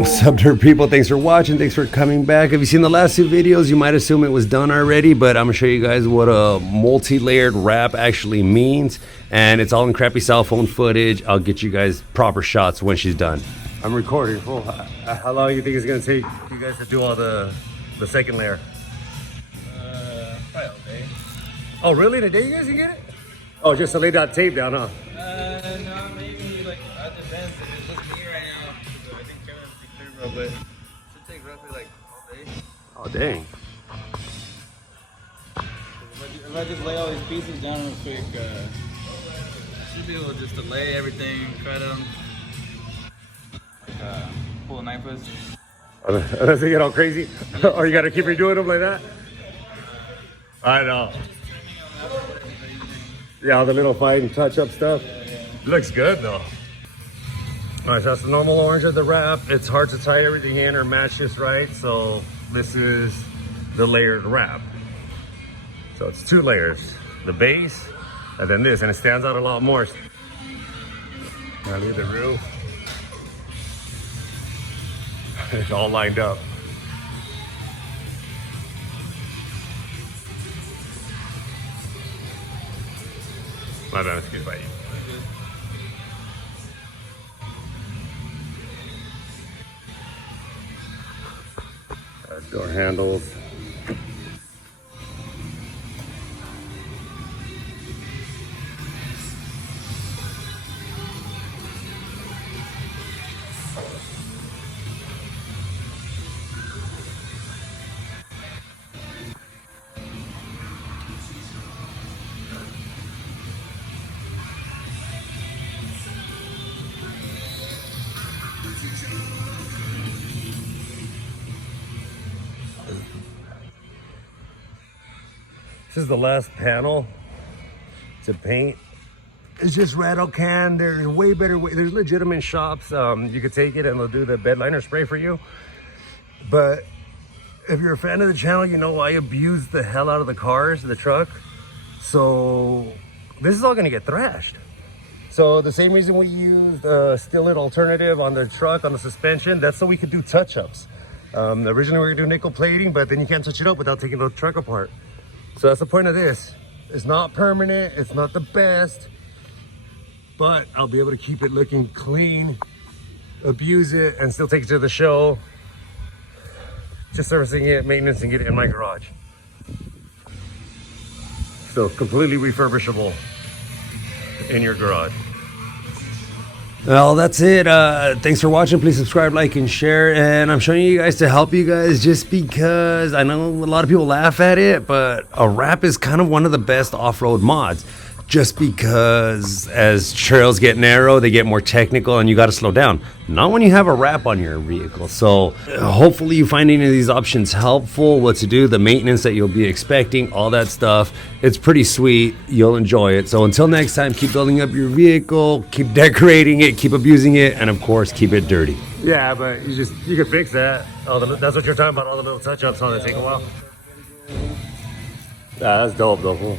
What's up there, people? Thanks for watching. Thanks for coming back. If you've seen the last two videos, you might assume it was done already, but I'm gonna show you guys what a multi-layered wrap actually means, and it's all in crappy cell phone footage. I'll get you guys proper shots when she's done. I'm recording. Full. How long do you think it's gonna take you guys to do all the second layer? Probably all day. Oh, really? In a day you guys can get it? Oh, just to lay that tape down, huh? No, maybe like it depends. If it's just me right now, I think Kevin's pretty clear, bro, but it should take roughly like all day. Oh, dang. If I just lay all these pieces down real quick, I should be able just to lay everything, cut them, like pull a knife us. Unless they get all crazy, or you gotta keep redoing them like that. I know. Yeah, all the little fine touch-up stuff. Looks good though. All right, so that's the normal orange of the wrap. It's hard to tie everything in or match just right, so this is the layered wrap. So it's two layers, the base and then this, and it stands out a lot more. Now look at the roof. It's all lined up. My bad, excuse me. Door handles. This is the last panel to paint. It's just rattle can. There's way better way. There's legitimate shops. You could take it and they'll do the bed liner spray for you. But if you're a fan of the channel, you know I abuse the hell out of the cars, the truck. So this is all gonna get thrashed. So the same reason we used a Still-It alternative on the truck, on the suspension, that's so we could do touch-ups. Originally we were gonna do nickel plating, but then you can't touch it up without taking the truck apart. So that's the point of this. It's not permanent, it's not the best, but I'll be able to keep it looking clean, abuse it, and still take it to the show. Just servicing it, maintenance, and get it in my garage. So completely refurbishable in your garage. Well, that's it. Thanks for watching. Please subscribe, like, and share. And I'm showing you guys to help you guys just because I know a lot of people laugh at it, but a wrap is kind of one of the best off-road mods. Just because as trails get narrow, they get more technical and you got to slow down. Not when you have a wrap on your vehicle. So hopefully you find any of these options helpful, what to do, the maintenance that you'll be expecting, all that stuff. It's pretty sweet. You'll enjoy it. So until next time, keep building up your vehicle, keep decorating it, keep abusing it, and of course, keep it dirty. Yeah, but you can fix that. That's what you're talking about, all the little touch-ups on it take a while. Yeah, that's dope though.